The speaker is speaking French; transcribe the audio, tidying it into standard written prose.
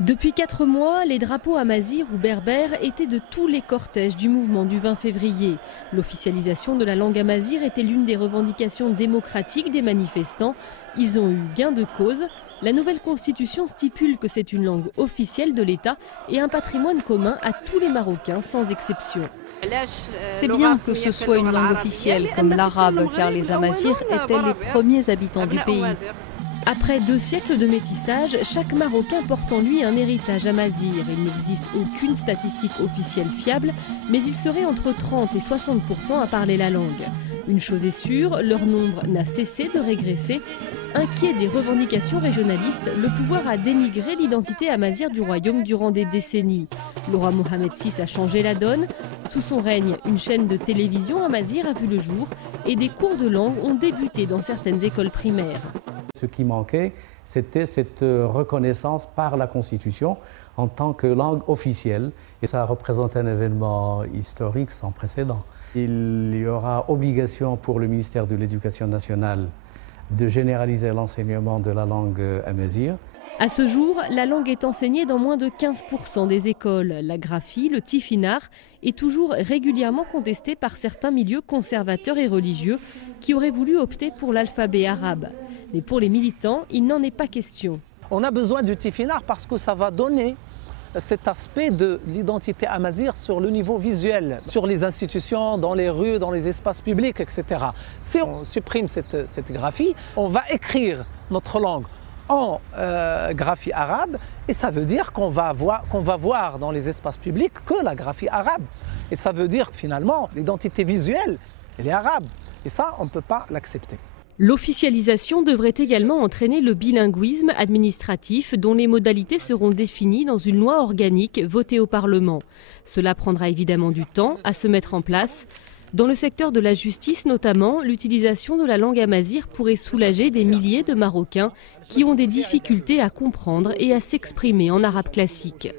Depuis 4 mois, les drapeaux amazirs ou berbères étaient de tous les cortèges du mouvement du 20 février. L'officialisation de la langue amazigh était l'une des revendications démocratiques des manifestants. Ils ont eu gain de cause. La nouvelle constitution stipule que c'est une langue officielle de l'État et un patrimoine commun à tous les Marocains sans exception. C'est bien que ce soit une langue officielle comme l'arabe, car les amazirs étaient les premiers habitants du pays. Après 2 siècles de métissage, chaque Marocain porte en lui un héritage amazigh. Il n'existe aucune statistique officielle fiable, mais il serait entre 30 et 60% à parler la langue. Une chose est sûre, leur nombre n'a cessé de régresser. Inquiet des revendications régionalistes, le pouvoir a dénigré l'identité amazigh du royaume durant des décennies. Le roi Mohamed VI a changé la donne. Sous son règne, une chaîne de télévision amazigh a vu le jour et des cours de langue ont débuté dans certaines écoles primaires. Ce qui manquait, c'était cette reconnaissance par la Constitution en tant que langue officielle. Et ça représente un événement historique sans précédent. Il y aura obligation pour le ministère de l'Éducation nationale de généraliser l'enseignement de la langue amazigh. À ce jour, la langue est enseignée dans moins de 15% des écoles. La graphie, le tifinagh, est toujours régulièrement contestée par certains milieux conservateurs et religieux qui auraient voulu opter pour l'alphabet arabe. Mais pour les militants, il n'en est pas question. On a besoin du tifinagh parce que ça va donner cet aspect de l'identité amazigh sur le niveau visuel, sur les institutions, dans les rues, dans les espaces publics, etc. Si on supprime cette graphie, on va écrire notre langue en graphie arabe et ça veut dire qu'on va voir dans les espaces publics que la graphie arabe. Et ça veut dire finalement l'identité visuelle, elle est arabe. Et ça, on ne peut pas l'accepter. L'officialisation devrait également entraîner le bilinguisme administratif dont les modalités seront définies dans une loi organique votée au Parlement. Cela prendra évidemment du temps à se mettre en place. Dans le secteur de la justice notamment, l'utilisation de la langue amazigh pourrait soulager des milliers de Marocains qui ont des difficultés à comprendre et à s'exprimer en arabe classique.